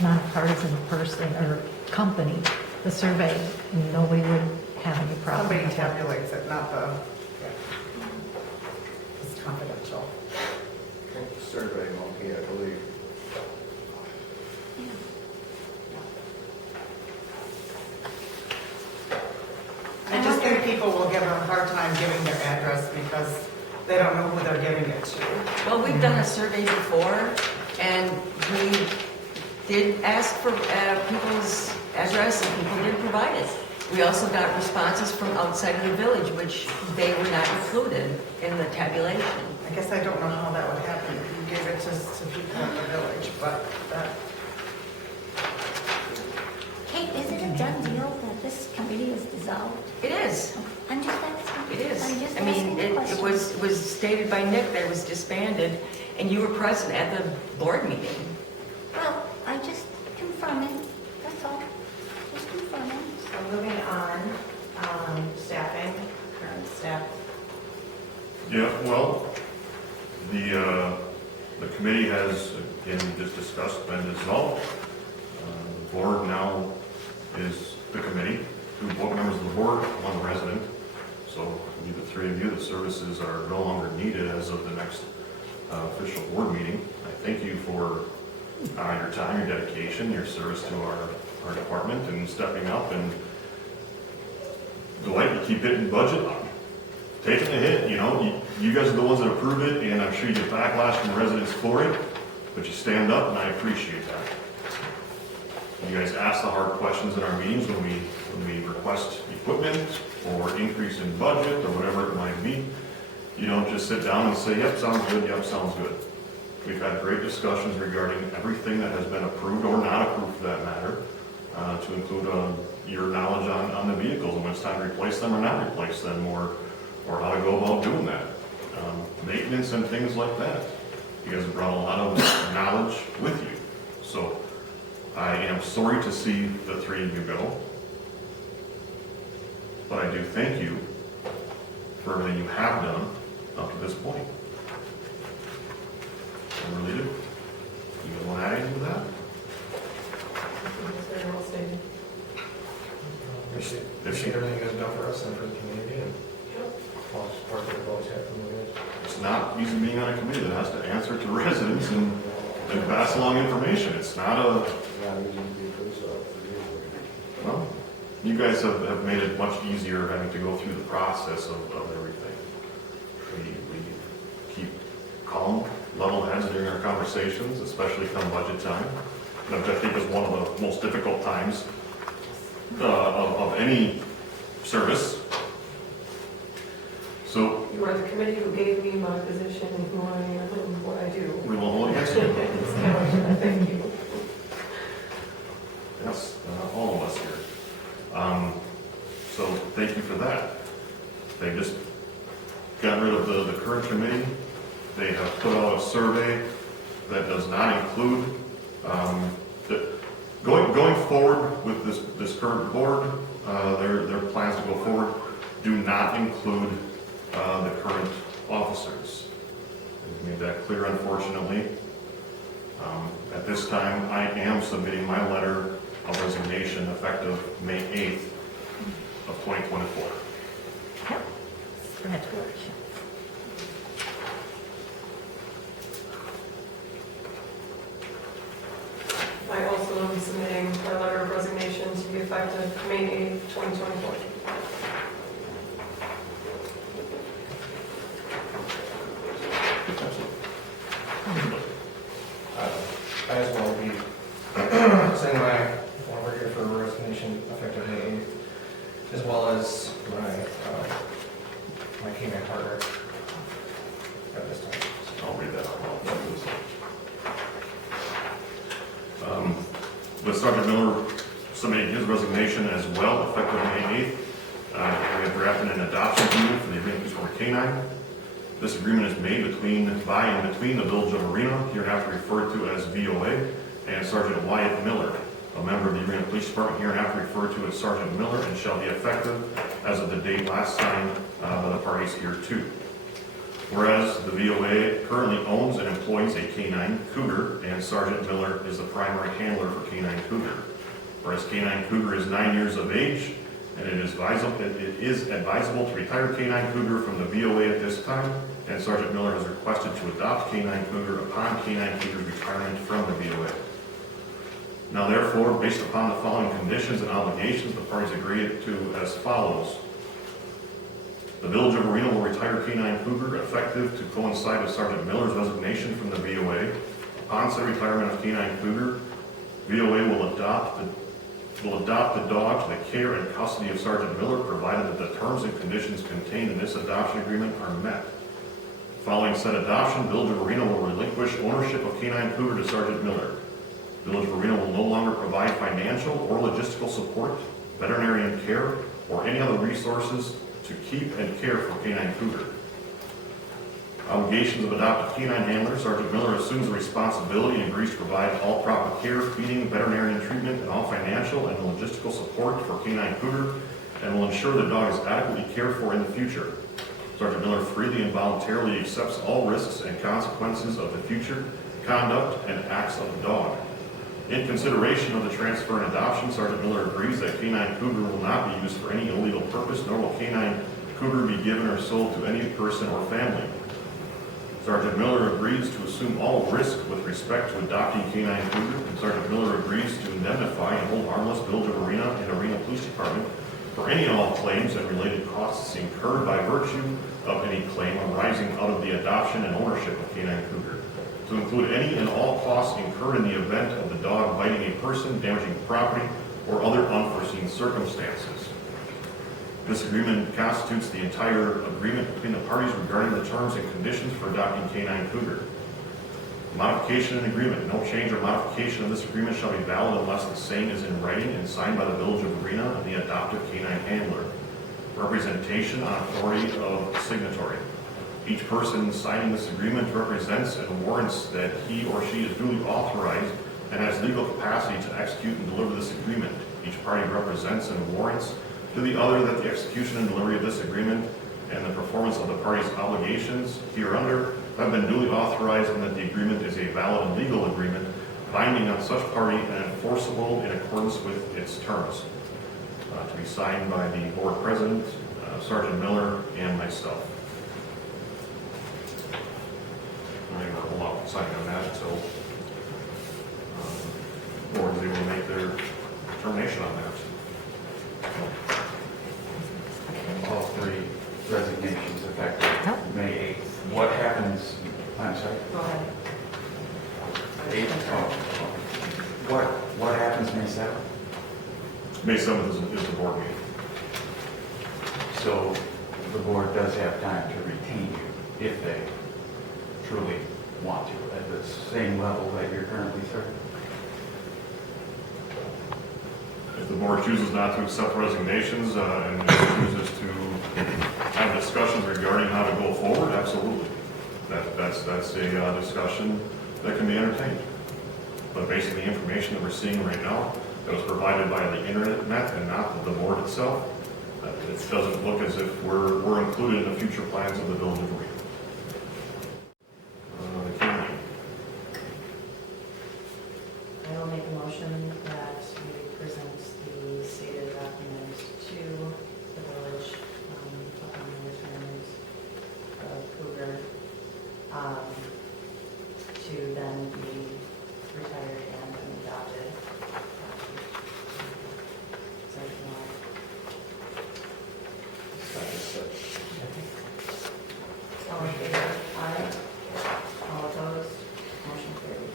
nonpartisan person or company, the survey, nobody would have any problem. Somebody with it. tabulates it, not the, it's confidential. Survey monkey, I believe. I just think people will give a hard time giving their address because they don't know who they're giving it to. Well, we've done a survey before, and we did ask for people's address, and people did provide it. We also got responses from outside of the village, which they were not included in the tabulation. I guess I don't know how that would happen if you gave it to people in the village, but that, Kate, is it a done deal that this committee is dissolved? It is. I'm just asking. It is. I'm just I mean, asking a it question. was was stated by Nick that it was disbanded, and you were present at the board meeting. Well, I just confirming, that's all, just confirming. So moving on, staffing, current staff. Yeah, well, the committee has, again, we just discussed, been dissolved. The board now is the committee, 2 board members of the board, 1 resident. So we, the 3 of you, the services are no longer needed as of the next official board meeting. I thank you for your time, your dedication, your service to our department and stepping up, and Dwight, you keep hitting budget, taking the hit, you know, you guys are the ones that approved it, and I'm sure you get backlash from residents for it, but you stand up, and I appreciate that. You guys ask the hard questions in our meetings when we request equipment or increase in budget or whatever it might be. You don't just sit down and say, yep, sounds good, yep, sounds good. We've had great discussions regarding everything that has been approved or not approved for that matter, to include your knowledge on the vehicles and when it's time to replace them or not replace them, or how to go about doing that. Maintenance and things like that. You guys have brought a lot of knowledge with you. So I am sorry to see the 3 of you go, but I do thank you for everything you have done up to this point. I really do. You guys want to add anything to that? It's very well stated. Appreciate everything you guys have done for us and for the community, and all the support that we've always had from you guys. It's not easy being on a committee that has to answer to residents and pass along information. It's not a, well, you guys have made it much easier having to go through the process of everything. We keep calm, level heads during our conversations, especially come budget time, which I think is one of the most difficult times of any service. So You are the committee who gave me my position and who I am and what I do. we will hold against you. It's kind of, thank you. Yes, all of us here. So thank you for that. They just got rid of the current committee. They have put out a survey that does not include, going forward with this current board, their plans to go forward do not include the current officers. They've made that clear, unfortunately. At this time, I am submitting my letter of resignation effective May 8th of 2024. Congratulations. I also am submitting my letter of resignation to be effective May 8th, 2024. I as well will be sending my forward here for resignation effective May 8th, as well as my K-9 partner at this time. I'll read that out loud. With Sergeant Miller submitting his resignation as well, effective May 8th, we have drafted an adoption agreement for the agreement for K-9. This agreement is made by and between the Village of Arena, hereinafter referred to as VOA, and Sergeant Wyatt Miller, a member of the Arena Police Department, hereinafter referred to as Sergeant Miller, and shall be effective as of the date last signed by the parties here too. Whereas the VOA currently owns and employs a K-9 Cougar, and Sergeant Miller is the primary handler for K-9 Cougar. Whereas K-9 Cougar is 9 years of age, and it is advisable to retire K-9 Cougar from the VOA at this time, and Sergeant Miller has requested to adopt K-9 Cougar upon K-9 Cougar's retirement from the VOA. Now therefore, based upon the following conditions and obligations, the parties agreed to as follows. The Village of Arena will retire K-9 Cougar effective to coincide with Sergeant Miller's resignation from the VOA. Upon said retirement of K-9 Cougar, VOA will adopt the dog to the care and custody of Sergeant Miller, provided that the terms and conditions contained in this adoption agreement are met. Following said adoption, Village of Arena will relinquish ownership of K-9 Cougar to Sergeant Miller. Village of Arena will no longer provide financial or logistical support, veterinarian care, or any other resources to keep and care for K-9 Cougar. Obligations of adopted canine handler. Sergeant Miller assumes the responsibility and agrees to provide all proper care, feeding, veterinarian treatment, and all financial and logistical support for Canine Cougar, and will ensure the dog is adequately cared for in the future. Sergeant Miller freely and voluntarily accepts all risks and consequences of the future conduct and acts of the dog. In consideration of the transfer and adoption, Sergeant Miller agrees that Canine Cougar will not be used for any illegal purpose, nor will Canine Cougar be given or sold to any person or family. Sergeant Miller agrees to assume all risk with respect to adopting Canine Cougar, and Sergeant Miller agrees to indemnify and hold harmless Village of Arena and Arena Police Department for any and all claims and related costs incurred by virtue of any claim arising out of the adoption and ownership of Canine Cougar, to include any and all costs incurred in the event of the dog biting a person, damaging property, or other unforeseen circumstances. This agreement constitutes the entire agreement between the parties regarding the terms and conditions for adopting Canine Cougar. Modification and agreement. No change or modification of this agreement shall be valid unless the same is in writing and signed by the Village of Arena and the adoptive canine handler. Representation on authority of signatory. Each person signing this agreement represents and warrants that he or she is duly authorized and has legal capacity to execute and deliver this agreement. Each party represents and warrants to the other that the execution and delivery of this agreement and the performance of the party's obligations hereunder have been duly authorized and that the agreement is a valid and legal agreement binding on such party and enforceable in accordance with its terms. To be signed by the board president, Sergeant Miller, and myself. I'm going to hold off signing on that until the board is able to make their determination on that. All three resignations effective May 8th. What happens, I'm sorry? Go ahead. 8th? What happens May 7th? May 7th is the board meeting. So the board does have time to retain you if they truly want to at the same level that you're currently serving. If the board chooses not to accept resignations and chooses to have discussions regarding how to go forward, absolutely. That's a discussion that can be entertained. But based on the information that we're seeing right now, that was provided by the internet and not the board itself, it doesn't look as if we're included in the future plans of the Village of Arena. I will make a motion that we present the stated document to the village upon the retirement of Cougar to then be retired and adopted. All in favor? Aye. All opposed? Motion carried.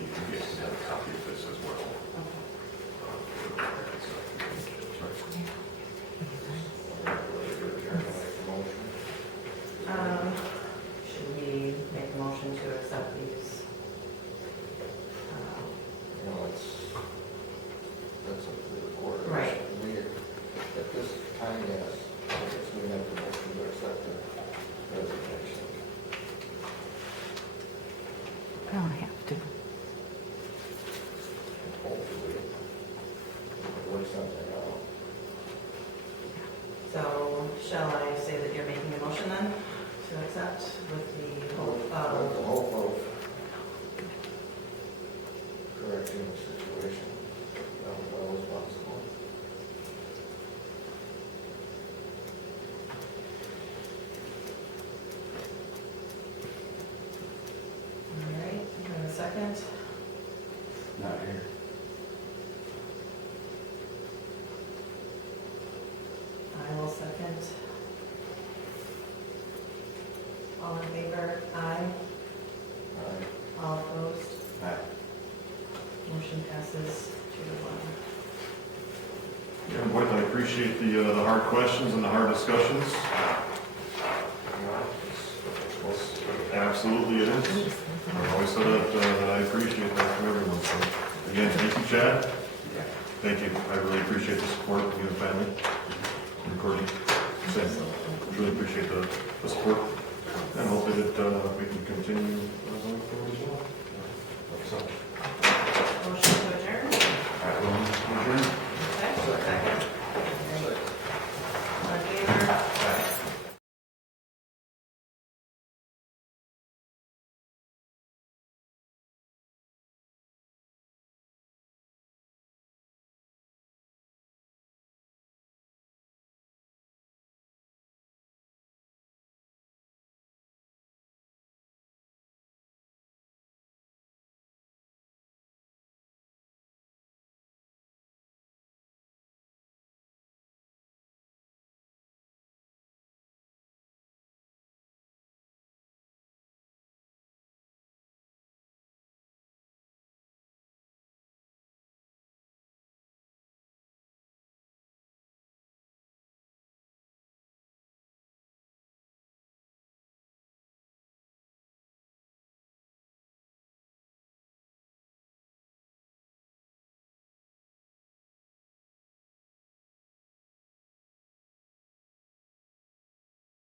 You can get a copy of this as well. Should we make a motion to accept these? Well, that's up to the board. Right. We, at this time, yes, I guess we make the motion to accept the resignation. I don't have to. Hopefully, work something out. So shall I say that you're making a motion then to accept with the hope With of? the hope of correcting the situation as well as possible. All right, you have a second? Not here. I will second. All in favor? Aye. All opposed? Aye. Motion passes 2-1. Yeah, boys, I appreciate the hard questions and the hard discussions. You know, it's Absolutely it is. I've always said that I appreciate that from everyone, so again, thank you, Chad. Thank you, I really appreciate the support of you and family. Recording, same, really appreciate the support, and hope that we can continue going forward as well. So,